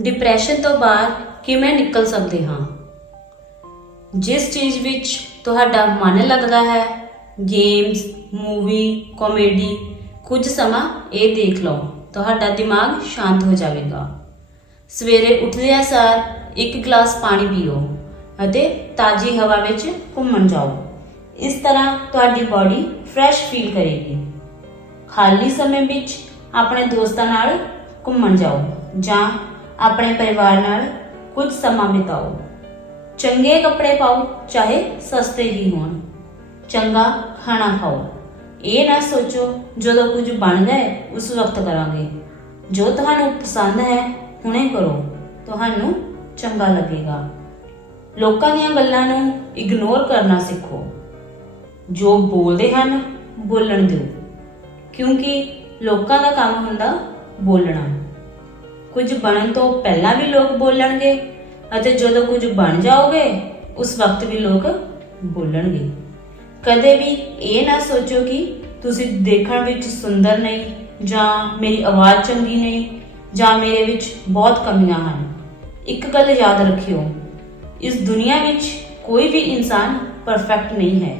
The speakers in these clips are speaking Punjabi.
ਡਿਪਰੈਸ਼ਨ ਤੋਂ ਬਾਹਰ ਕਿਵੇਂ ਨਿਕਲ ਸਕਦੇ ਹਾਂ? ਜਿਸ ਚੀਜ਼ ਵਿੱਚ ਤੁਹਾਡਾ ਮਨ ਲੱਗਦਾ ਹੈ ਗੇਮਸ ਮੂਵੀ ਕਾਮੇਡੀ ਕੁਝ ਸਮਾਂ ਇਹ ਦੇਖ ਲਓ, ਤੁਹਾਡਾ ਦਿਮਾਗ ਸ਼ਾਂਤ ਹੋ ਜਾਵੇਗਾ। ਸਵੇਰੇ ਉੱਠਦਿਆਂ ਸਾਰ, ਇੱਕ ਗਲਾਸ ਪਾਣੀ ਪੀਓ ਅਤੇ ਤਾਜ਼ੀ ਹਵਾ ਵਿੱਚ ਘੁੰਮਣ ਜਾਓ। ਇਸ ਤਰ੍ਹਾਂ ਤੁਹਾਡੀ ਬਾਡੀ ਫਰੈਸ਼ ਫੀਲ ਕਰੇਗੀ। ਖਾਲੀ ਸਮੇਂ ਵਿੱਚ ਆਪਣੇ ਦੋਸਤਾਂ ਨਾਲ ਘੁੰਮਣ ਜਾਓ ਜਾਂ ਆਪਣੇ ਪਰਿਵਾਰ ਨਾਲ ਕੁਝ ਸਮਾਂ ਬਿਤਾਓ। ਚੰਗੇ ਕੱਪੜੇ ਪਾਓ, ਚਾਹੇ ਸਸਤੇ ਹੀ ਹੋਣ। ਚੰਗਾ ਖਾਣਾ ਖਾਓ। ਇਹ ਨਾ ਸੋਚੋ, ਜਦੋਂ ਕੁਝ ਬਣ ਜਾਏ ਉਸ ਵਕਤ ਕਰਾਂਗੇ। ਜੋ ਤੁਹਾਨੂੰ ਪਸੰਦ ਹੈ, ਹੁਣੇ ਕਰੋ। ਤੁਹਾਨੂੰ ਚੰਗਾ ਲੱਗੇਗਾ। ਲੋਕਾਂ ਦੀਆਂ ਗੱਲਾਂ ਨੂੰ ਇਗਨੋਰ ਕਰਨਾ ਸਿੱਖੋ। ਜੋ ਬੋਲਦੇ ਹਨ, ਬੋਲਣ ਦਿਓ। ਕਿਉਂਕਿ ਲੋਕਾਂ ਦਾ ਕੰਮ ਹੁੰਦਾ ਬੋਲਣਾ। ਕੁਝ ਬਣਨ ਤੋਂ ਪਹਿਲਾਂ ਵੀ ਲੋਕ ਬੋਲਣਗੇ ਅਤੇ ਜਦੋਂ ਕੁਝ ਬਣ ਜਾਓਗੇ, ਉਸ ਵਕਤ ਵੀ ਲੋਕ ਬੋਲਣਗੇ। ਕਦੇ ਵੀ ਇਹ ਨਾ ਸੋਚੋ ਕਿ ਤੁਸੀਂ ਦੇਖਣ ਵਿੱਚ ਸੁੰਦਰ ਨਹੀਂ, ਜਾਂ ਮੇਰੀ ਆਵਾਜ਼ ਚੰਗੀ ਨਹੀਂ, ਜਾਂ ਮੇਰੇ ਵਿੱਚ ਬਹੁਤ ਕਮੀਆਂ ਹਨ। ਇੱਕ ਗੱਲ ਯਾਦ ਰੱਖਿਓ, ਇਸ ਦੁਨੀਆ ਵਿੱਚ ਕੋਈ ਵੀ ਇਨਸਾਨ ਪਰਫੈਕਟ ਨਹੀਂ ਹੈ।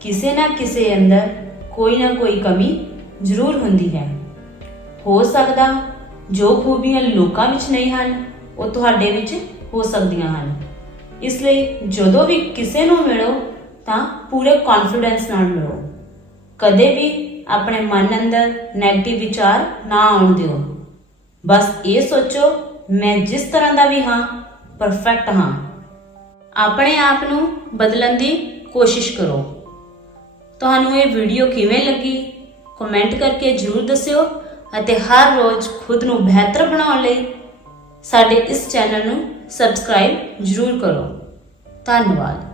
ਕਿਸੇ ਨਾ ਕਿਸੇ ਅੰਦਰ ਕੋਈ ਨਾ ਕੋਈ ਕਮੀ ਜ਼ਰੂਰ ਹੁੰਦੀ ਹੈ। ਹੋ ਸਕਦਾ ਜੋ ਖੂਬੀਆਂ ਲੋਕਾਂ ਵਿੱਚ ਨਹੀਂ ਹਨ, ਉਹ ਤੁਹਾਡੇ ਵਿੱਚ ਹੋ ਸਕਦੀਆਂ ਹਨ। ਇਸ ਲਈ ਜਦੋਂ ਵੀ ਕਿਸੇ ਨੂੰ ਮਿਲੋ, ਤਾਂ ਪੂਰੇ ਕੌਨਫੀਡੈਂਸ ਨਾਲ ਮਿਲੋ। ਕਦੇ ਵੀ ਆਪਣੇ ਮਨ ਅੰਦਰ ਨੈਗੇਟਿਵ ਵਿਚਾਰ ਨਾ ਆਉਣ ਦਿਓ। ਬਸ ਇਹ ਸੋਚੋ, ਮੈਂ ਜਿਸ ਤਰ੍ਹਾਂ ਦਾ ਵੀ ਹਾਂ ਪਰਫੈਕਟ ਹਾਂ। ਆਪਣੇ ਆਪ ਨੂੰ ਬਦਲਣ ਦੀ ਕੋਸ਼ਿਸ਼ ਕਰੋ। ਤੁਹਾਨੂੰ ਇਹ ਵੀਡੀਓ ਕਿਵੇਂ ਲੱਗੀ? ਕਮੈਂਟ ਕਰਕੇ ਜਰੂਰ ਦੱਸਿਓ। ਅਤੇ ਹਰ ਰੋਜ਼ ਖੁਦ ਨੂੰ ਬਿਹਤਰ ਬਣਾਉਣ ਲਈ ਸਾਡੇ ਇਸ ਚੈਨਲ ਨੂੰ ਸਬਸਕ੍ਰਾਈਬ ਜਰੂਰ ਕਰੋ। ਧੰਨਵਾਦ।